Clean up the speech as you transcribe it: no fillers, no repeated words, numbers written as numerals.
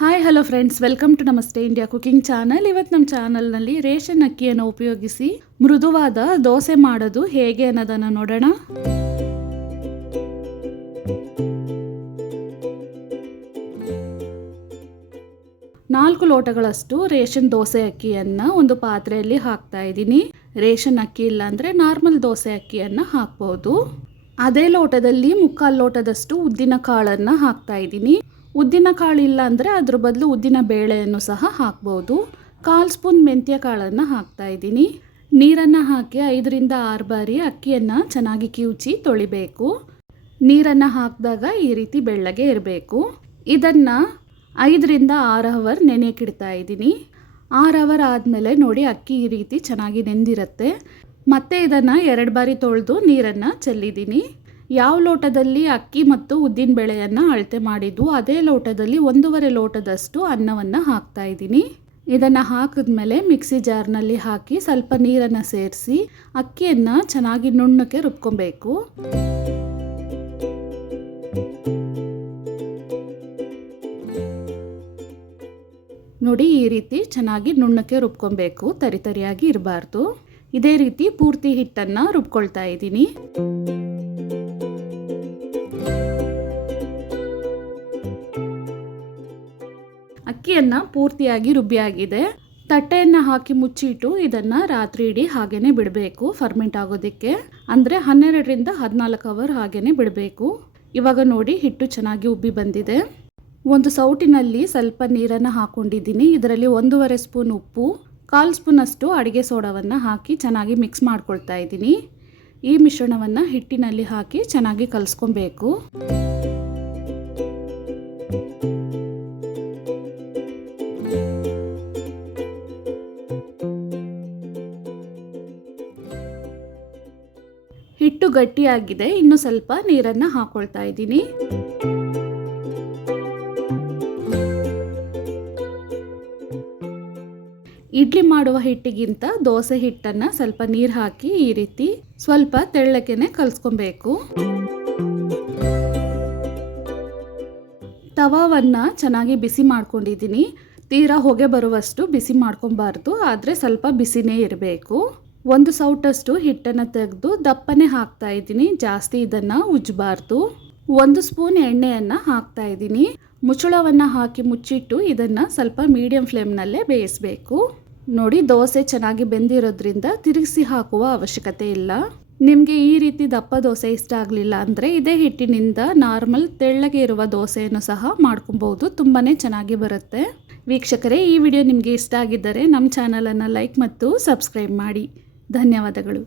Hi hello friends, welcome to Namaste India cooking channel. ಇವತ್ತು ನಮ್ಮ ಚಾನಲ್ನಲ್ಲಿ ರೇಷನ್ ಅಕ್ಕಿಯನ್ನು ಉಪಯೋಗಿಸಿ ಮೃದುವಾದ ದೋಸೆ ಮಾಡೋದು ಹೇಗೆ ಅನ್ನೋದನ್ನು ನೋಡೋಣ. ನಾಲ್ಕು ಲೋಟಗಳಷ್ಟು ರೇಷನ್ ದೋಸೆ ಅಕ್ಕಿಯನ್ನು ಒಂದು ಪಾತ್ರೆಯಲ್ಲಿ ಹಾಕ್ತಾ ಇದ್ದೀನಿ. ರೇಷನ್ ಅಕ್ಕಿ ಇಲ್ಲ ಅಂದರೆ ನಾರ್ಮಲ್ ದೋಸೆ ಅಕ್ಕಿಯನ್ನು ಹಾಕ್ಬೋದು. ಅದೇ ಲೋಟದಲ್ಲಿ 3/4 ಲೋಟದಷ್ಟು ಉದ್ದಿನ ಕಾಳನ್ನು ಹಾಕ್ತಾ ಇದ್ದೀನಿ. ಉದ್ದಿನ ಕಾಳು ಇಲ್ಲ ಅಂದರೆ ಅದ್ರ ಬದಲು ಉದ್ದಿನ ಬೇಳೆಯನ್ನು ಸಹ ಹಾಕ್ಬೋದು. 1/4 ಸ್ಪೂನ್ ಮೆಂತ್ಯ ಕಾಳನ್ನು ಹಾಕ್ತಾ ಇದ್ದೀನಿ. ನೀರನ್ನು ಹಾಕಿ 5ರಿಂದ 6 ಬಾರಿ ಅಕ್ಕಿಯನ್ನು ಚೆನ್ನಾಗಿ ಕಿವುಚಿ ತೊಳಿಬೇಕು. ನೀರನ್ನು ಹಾಕಿದಾಗ ಈ ರೀತಿ ಬೆಳ್ಳಗೆ ಇರಬೇಕು. ಇದನ್ನು 5ರಿಂದ 6 ಅವರ್ ನೆನೆಯಕ್ಕಿಡ್ತಾ ಇದ್ದೀನಿ. 6 ಅವರ್ ಆದಮೇಲೆ ನೋಡಿ ಅಕ್ಕಿ ಈ ರೀತಿ ಚೆನ್ನಾಗಿ ನೆಂದಿರುತ್ತೆ. ಮತ್ತೆ ಇದನ್ನು 2 ಬಾರಿ ತೊಳೆದು ನೀರನ್ನು ಚೆಲ್ಲಿದ್ದೀನಿ. ಯಾವ ಲೋಟದಲ್ಲಿ ಅಕ್ಕಿ ಮತ್ತು ಉದ್ದಿನ ಬೇಳೆಯನ್ನು ಅಳತೆ ಮಾಡಿದ್ದು ಅದೇ ಲೋಟದಲ್ಲಿ 1.5 ಲೋಟದಷ್ಟು ಅನ್ನವನ್ನು ಹಾಕ್ತಾ ಇದ್ದೀನಿ. ಇದನ್ನು ಹಾಕಿದ್ಮೇಲೆ ಮಿಕ್ಸಿ ಜಾರ್ನಲ್ಲಿ ಹಾಕಿ ಸ್ವಲ್ಪ ನೀರನ್ನು ಸೇರಿಸಿ ಅಕ್ಕಿಯನ್ನು ಚೆನ್ನಾಗಿ ನುಣ್ಣಕ್ಕೆ ರುಬ್ಕೊಬೇಕು. ನೋಡಿ ಈ ರೀತಿ ಚೆನ್ನಾಗಿ ನುಣ್ಣಕ್ಕೆ ರುಬ್ಕೊಬೇಕು, ತರಿಯಾಗಿ ಇರಬಾರ್ದು. ಇದೇ ರೀತಿ ಪೂರ್ತಿ ಹಿಟ್ಟನ್ನು ರುಬ್ಕೊಳ್ತಾ ಇದ್ದೀನಿ. ಅಕ್ಕಿಯನ್ನು ಪೂರ್ತಿಯಾಗಿ ರುಬ್ಬಿಯಾಗಿದೆ. ತಟ್ಟೆಯನ್ನು ಹಾಕಿ ಮುಚ್ಚಿಟ್ಟು ಇದನ್ನು ರಾತ್ರಿ ಇಡೀ ಹಾಗೇ ಬಿಡಬೇಕು ಫರ್ಮೆಂಟ್ ಆಗೋದಕ್ಕೆ. ಅಂದರೆ 12ರಿಂದ 14 ಅವರ್ ಹಾಗೇ ಬಿಡಬೇಕು. ಇವಾಗ ನೋಡಿ ಹಿಟ್ಟು ಚೆನ್ನಾಗಿ ಉಬ್ಬಿ ಬಂದಿದೆ. ಒಂದು ಸೌಟಿನಲ್ಲಿ ಸ್ವಲ್ಪ ನೀರನ್ನು ಹಾಕ್ಕೊಂಡಿದ್ದೀನಿ. ಇದರಲ್ಲಿ 1.5 ಸ್ಪೂನ್ ಉಪ್ಪು, 1/4 ಸ್ಪೂನಷ್ಟು ಅಡುಗೆ ಸೋಡಾವನ್ನು ಹಾಕಿ ಚೆನ್ನಾಗಿ ಮಿಕ್ಸ್ ಮಾಡ್ಕೊಳ್ತಾ ಇದ್ದೀನಿ. ಈ ಮಿಶ್ರಣವನ್ನು ಹಿಟ್ಟಿನಲ್ಲಿ ಹಾಕಿ ಚೆನ್ನಾಗಿ ಕಲಿಸ್ಕೊಬೇಕು. ಹಿಟ್ಟು ಗಟ್ಟಿಯಾಗಿದೆ. ಇನ್ನು ಸ್ವಲ್ಪ ನೀರನ್ನು ಹಾಕೊಳ್ತಾ ಇದ್ದೀನಿ. ಇಡ್ಲಿ ಮಾಡುವ ಹಿಟ್ಟಿಗಿಂತ ದೋಸೆ ಹಿಟ್ಟನ್ನು ಸ್ವಲ್ಪ ನೀರು ಹಾಕಿ ಈ ರೀತಿ ಸ್ವಲ್ಪ ತೆಳ್ಳಗೆನೆ ಕಲಿಸ್ಕೊಬೇಕು. ತವಾವನ್ನು ಚೆನ್ನಾಗಿ ಬಿಸಿ ಮಾಡ್ಕೊಂಡಿದ್ದೀನಿ. ತೀರಾ ಹೊಗೆ ಬರುವಷ್ಟು ಬಿಸಿ ಮಾಡ್ಕೊಬಾರ್ದು, ಆದರೆ ಸ್ವಲ್ಪ ಬಿಸಿನೇ ಇರಬೇಕು. ಒಂದು ಸೌಟಷ್ಟು ಹಿಟ್ಟನ್ನು ತೆಗೆದು ದಪ್ಪನೆ ಹಾಕ್ತಾ ಇದ್ದೀನಿ. ಜಾಸ್ತಿ ಇದನ್ನು ಉಜ್ಜಬಾರ್ದು. 1 ಸ್ಪೂನ್ ಎಣ್ಣೆಯನ್ನು ಹಾಕ್ತಾ ಇದ್ದೀನಿ. ಮುಚ್ಚಳವನ್ನು ಹಾಕಿ ಮುಚ್ಚಿಟ್ಟು ಇದನ್ನು ಸ್ವಲ್ಪ ಮೀಡಿಯಂ ಫ್ಲೇಮ್ನಲ್ಲೇ ಬೇಯಿಸಬೇಕು. ನೋಡಿ ದೋಸೆ ಚೆನ್ನಾಗಿ ಬೆಂದಿರೋದ್ರಿಂದ ತಿರುಗಿಸಿ ಹಾಕುವ ಅವಶ್ಯಕತೆ ಇಲ್ಲ. ನಿಮಗೆ ಈ ರೀತಿ ದಪ್ಪ ದೋಸೆ ಇಷ್ಟ ಆಗಲಿಲ್ಲ ಅಂದರೆ ಇದೇ ಹಿಟ್ಟಿನಿಂದ ನಾರ್ಮಲ್ ತೆಳ್ಳಗೆ ಇರುವ ದೋಸೆಯನ್ನು ಸಹ ಮಾಡ್ಕೊಬೋದು. ತುಂಬಾ ಚೆನ್ನಾಗಿ ಬರುತ್ತೆ. ವೀಕ್ಷಕರೇ, ಈ ವಿಡಿಯೋ ನಿಮಗೆ ಇಷ್ಟ ಆಗಿದ್ದರೆ ನಮ್ಮ ಚಾನಲನ್ನು ಲೈಕ್ ಮತ್ತು ಸಬ್ಸ್ಕ್ರೈಬ್ ಮಾಡಿ. ಧನ್ಯವಾದಗಳು.